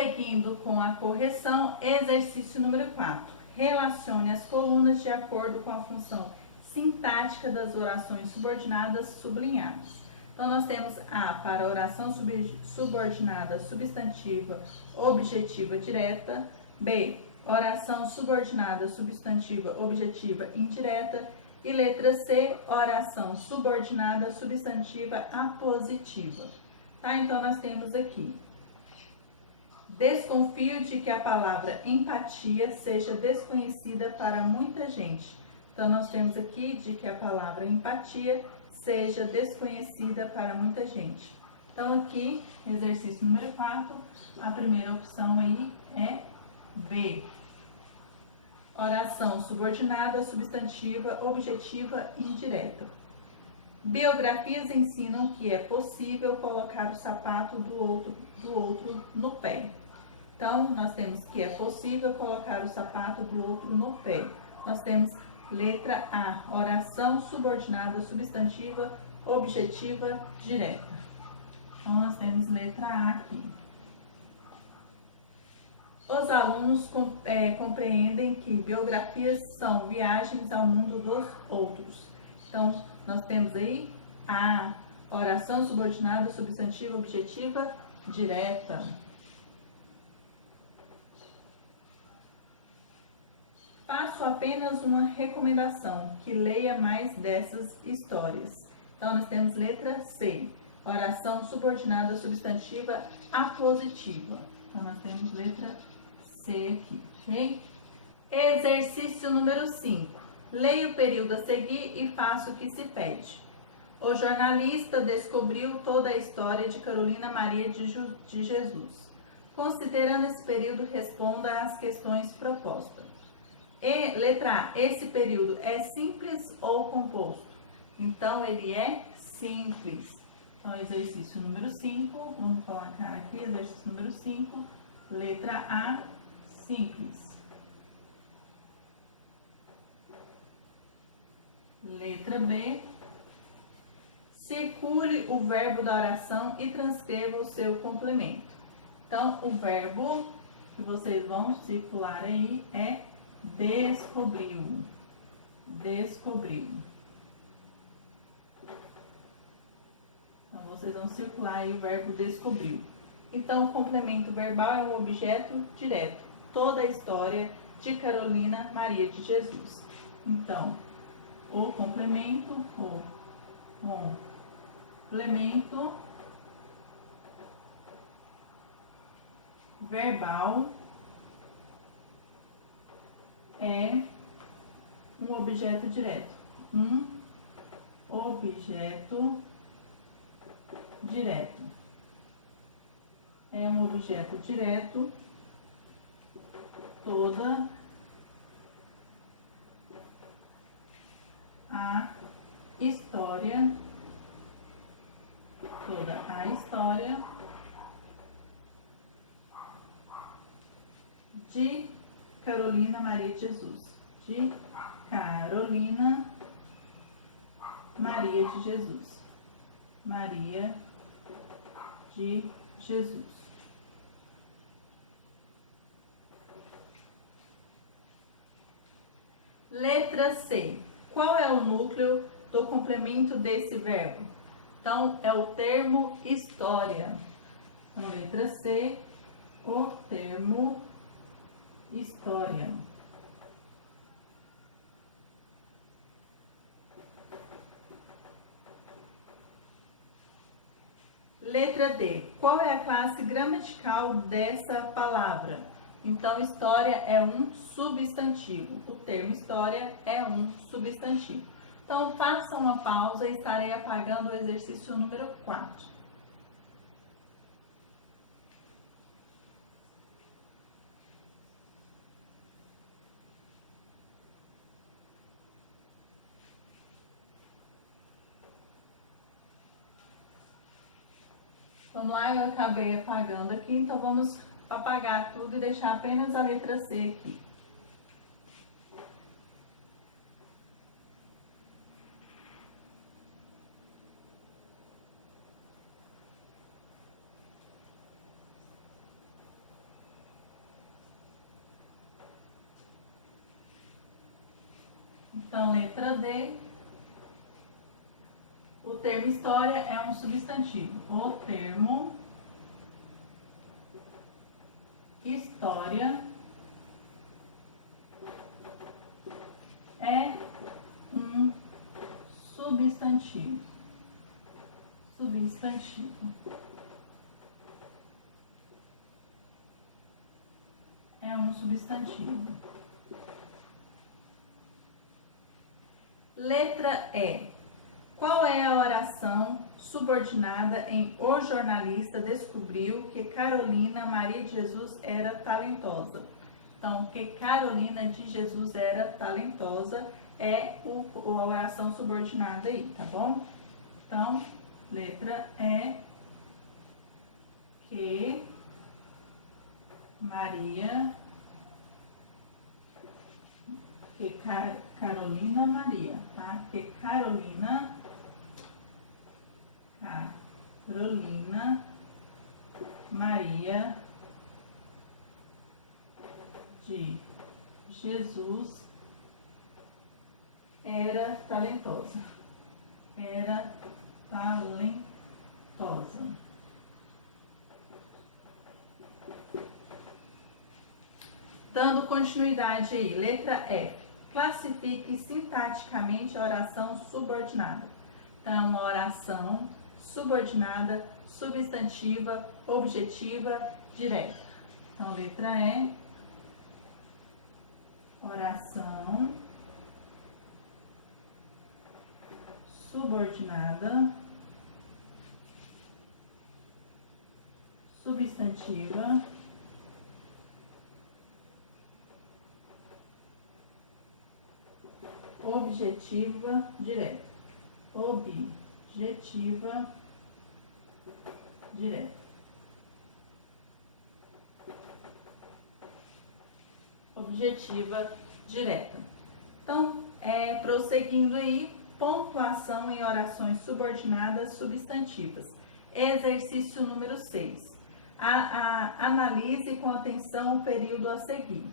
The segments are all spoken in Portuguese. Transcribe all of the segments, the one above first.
Prosseguindo com a correção, exercício número 4. Relacione as colunas de acordo com a função sintática das orações subordinadas sublinhadas. Então, nós temos A para oração subordinada substantiva objetiva direta, B, oração subordinada substantiva objetiva indireta e letra C, oração subordinada substantiva apositiva. Tá? Então, nós temos aqui: desconfio de que a palavra empatia seja desconhecida para muita gente. Então, nós temos aqui de que a palavra empatia seja desconhecida para muita gente. Então, aqui, exercício número 4, a primeira opção aí é B. Oração subordinada, substantiva, objetiva e indireta. Biografias ensinam que é possível colocar o sapato do outro no pé. Então, nós temos que é possível colocar o sapato do outro no pé. Nós temos letra A, oração subordinada substantiva objetiva direta. Então, nós temos letra A aqui. Os alunos compreendem que biografias são viagens ao mundo dos outros. Então, nós temos aí a oração subordinada substantiva objetiva direta. Faço apenas uma recomendação, que leia mais dessas histórias. Então, nós temos letra C, oração subordinada substantiva apositiva. Então, nós temos letra C aqui, ok? Exercício número 5. Leia o período a seguir e faça o que se pede. O jornalista descobriu toda a história de Carolina Maria de Jesus. Considerando esse período, responda às questões propostas. E, letra A, esse período é simples ou composto? Então, ele é simples. Então, exercício número 5, vamos colocar aqui, exercício número 5, letra A, simples. Letra B, circule o verbo da oração e transcreva o seu complemento. Então, o verbo que vocês vão circular aí é descobriu. Descobriu. Então, vocês vão circular aí o verbo descobriu. Então, o complemento verbal é um objeto direto. Toda a história de Carolina Maria de Jesus. Então, o complemento verbal é um objeto direto. Um objeto direto. É um objeto direto. Toda a história. Toda a história de Carolina Maria de Jesus. De Carolina Maria de Jesus. Maria de Jesus. Letra C. Qual é o núcleo do complemento desse verbo? Então, é o termo história. Então, letra C, o termo história. Letra D. Qual é a classe gramatical dessa palavra? Então, história é um substantivo. O termo história é um substantivo. Então, faça uma pausa e estarei apagando o exercício número 4. Vamos lá, eu acabei apagando aqui, então vamos apagar tudo e deixar apenas a letra C aqui. Então, letra D, o termo história é um substantivo. O termo história é um substantivo. É um substantivo. Letra E. Qual é a oração subordinada em O Jornalista Descobriu que Carolina Maria de Jesus era talentosa? Então, que Carolina de Jesus era talentosa é a oração subordinada aí, tá bom? Então, letra E, que Maria, Carolina Maria, tá? Que Carolina Maria de Jesus era talentosa. Dando continuidade aí, letra F. Classifique sintaticamente a oração subordinada. Então, uma oração subordinada, substantiva, objetiva, direta. Então, letra E, oração subordinada, substantiva, objetiva, direta. Objetiva, direta. Objetiva, direta. Então, prosseguindo aí, pontuação em orações subordinadas substantivas. Exercício número 6. Analise com atenção o período a seguir.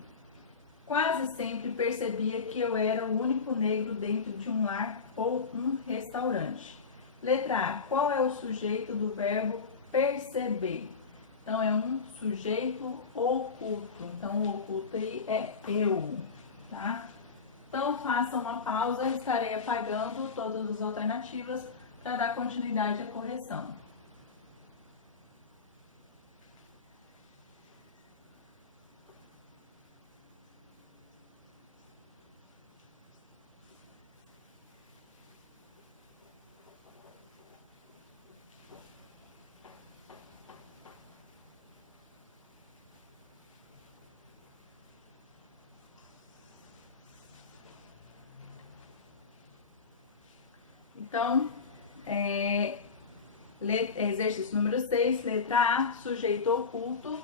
Quase sempre percebia que eu era o único negro dentro de um lar ou um restaurante. Letra A. Qual é o sujeito do verbo perceber? Então, é um sujeito oculto. Então, o oculto aí é eu, tá? Então, faça uma pausa, estarei apagando todas as alternativas para dar continuidade à correção. Então, exercício número 6, letra A, sujeito oculto.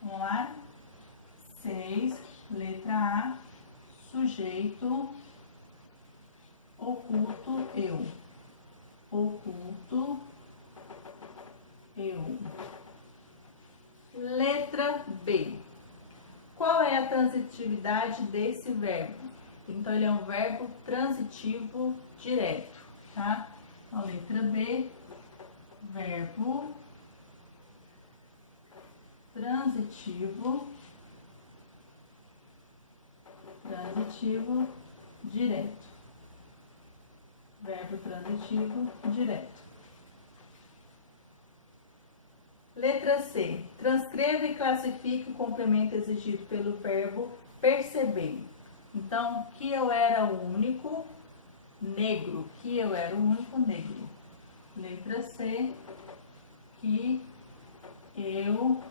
Vamos lá. 6, letra A, sujeito oculto, eu. Oculto, eu. Letra B. Qual é a transitividade desse verbo? Então, ele é um verbo transitivo direto, tá? Então, letra B, verbo transitivo direto. Verbo transitivo direto. Letra C. Transcreva e classifique o complemento exigido pelo verbo perceber. Então, que eu era o único negro. Que eu era o único negro. Letra C. Que eu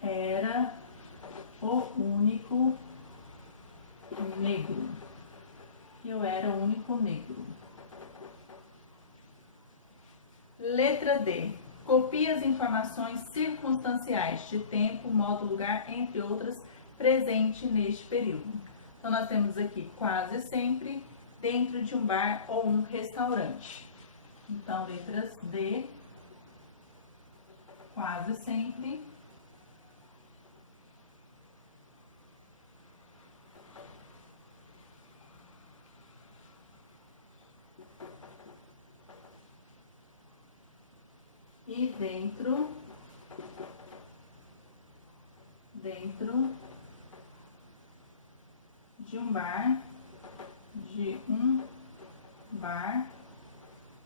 era o único negro. Que eu era o único negro. Letra D. Copie as informações circunstanciais de tempo, modo, lugar, entre outras, presente neste período. Então, nós temos aqui quase sempre dentro de um bar ou um restaurante. Então, letras D, quase sempre. e dentro de um bar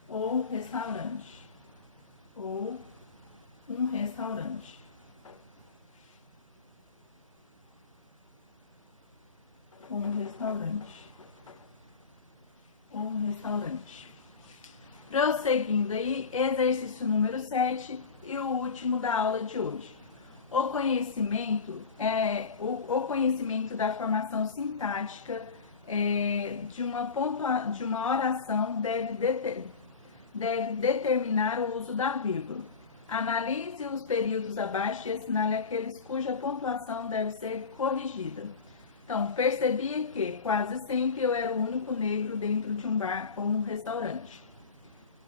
ou restaurante, ou um restaurante. Prosseguindo aí, exercício número 7 e o último da aula de hoje. O conhecimento da formação sintática de uma oração deve determinar o uso da vírgula. Analise os períodos abaixo e assinale aqueles cuja pontuação deve ser corrigida. Então, percebia que quase sempre eu era o único negro dentro de um bar ou um restaurante.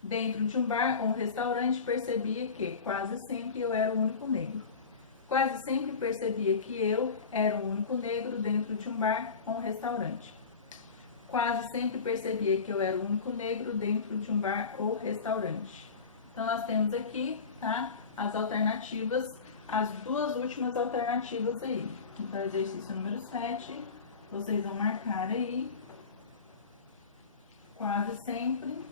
Dentro de um bar ou um restaurante, percebia que quase sempre eu era o único negro. Quase sempre percebia que eu era o único negro dentro de um bar ou um restaurante. Quase sempre percebia que eu era o único negro dentro de um bar ou restaurante. Então, nós temos aqui, tá, as alternativas, as duas últimas alternativas aí. Então, exercício número 7, vocês vão marcar aí, quase sempre.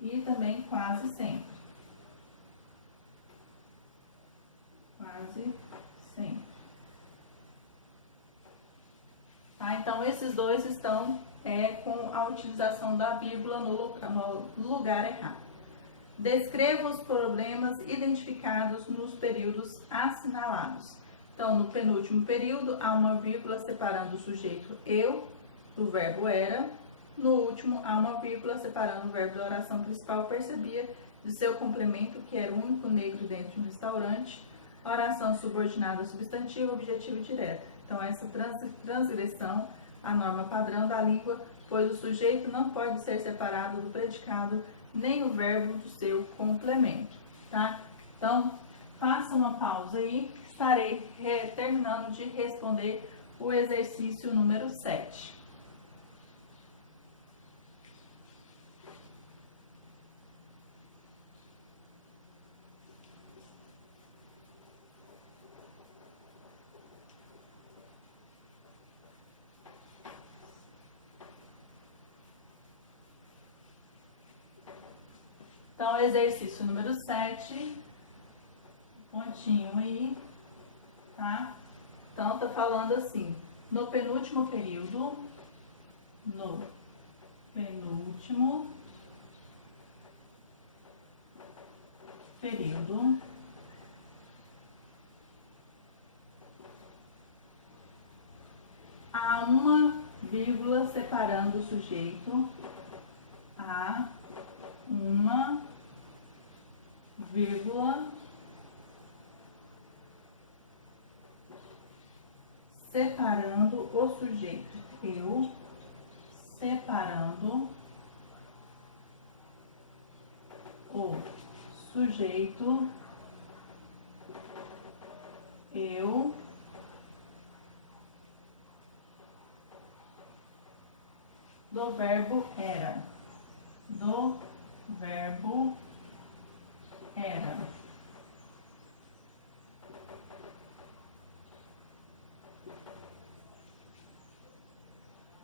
E também quase sempre. Quase sempre. Tá? Então, esses dois estão com a utilização da vírgula no lugar errado. Descreva os problemas identificados nos períodos assinalados. Então, no penúltimo período, há uma vírgula separando o sujeito eu do verbo era. No último, há uma vírgula separando o verbo da oração principal. Percebia de seu complemento que era o único negro dentro de um restaurante. Oração subordinada substantivo, objetivo direto. Então, essa transgressão à norma padrão da língua, pois o sujeito não pode ser separado do predicado nem o verbo do seu complemento, tá? Então, faça uma pausa aí, estarei terminando de responder o exercício número 7. Então, exercício número 7, pontinho aí, tá? Então, tá falando assim, no penúltimo período, há uma vírgula separando o sujeito, há uma vírgula separando o sujeito, eu separando o sujeito, eu do verbo era,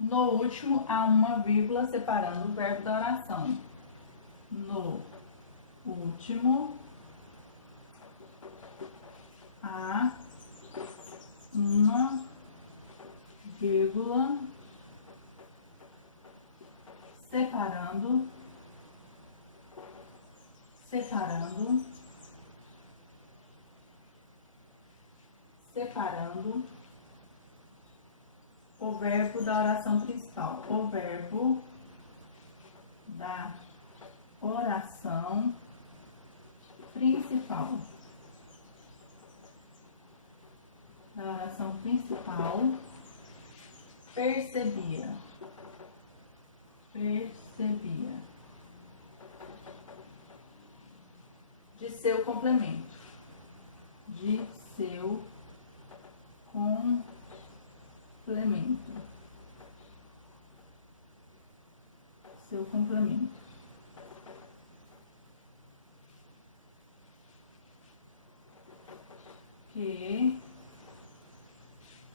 No último, há uma vírgula separando o verbo da oração. No último, há uma vírgula separando o verbo da oração principal. O verbo da oração principal. Percebia. De seu complemento. seu complemento. Que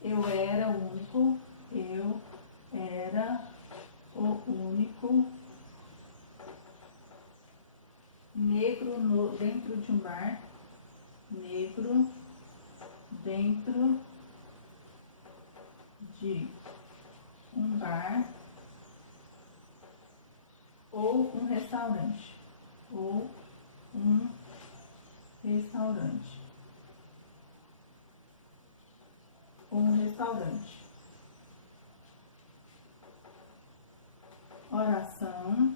eu era o único, eu era o único negro dentro de um bar, negro dentro de um bar ou um restaurante, ou um restaurante. Oração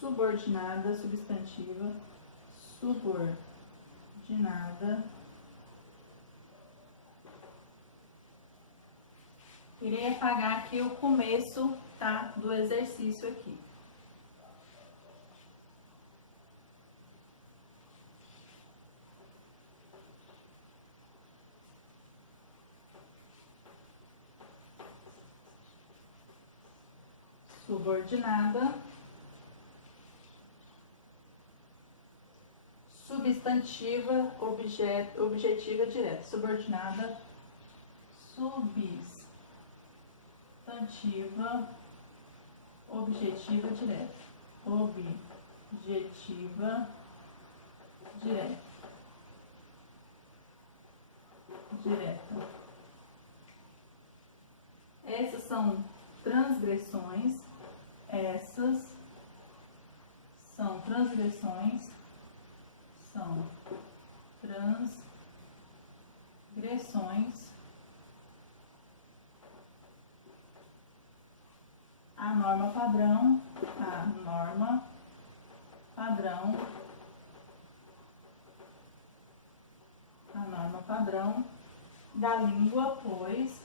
subordinada substantiva, subordinada. Irei apagar aqui o começo, tá, do exercício aqui. Subordinada, substantiva, objetiva direta. Subordinada, substantiva, objetiva direta. Objetiva direta. Essas são transgressões. Essas são transgressões. A norma padrão da língua, pois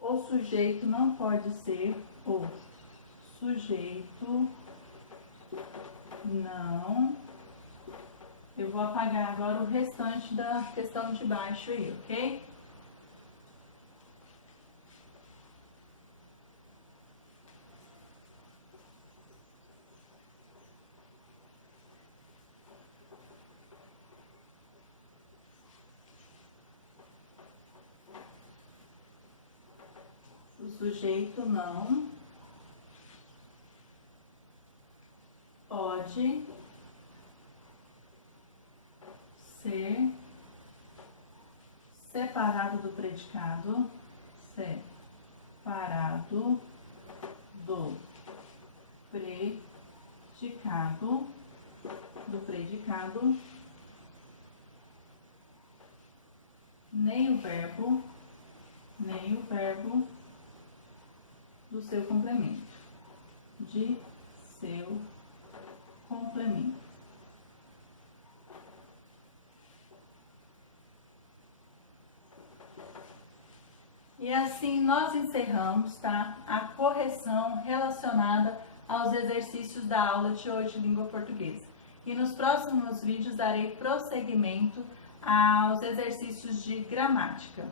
o sujeito não pode ser, o sujeito não. Eu vou apagar agora o restante da questão de baixo aí, ok? O sujeito não pode ser separado do predicado, nem o verbo do seu complemento, de seu complemento. E assim nós encerramos, tá, a correção relacionada aos exercícios da aula de hoje de língua portuguesa. E nos próximos vídeos darei prosseguimento aos exercícios de gramática.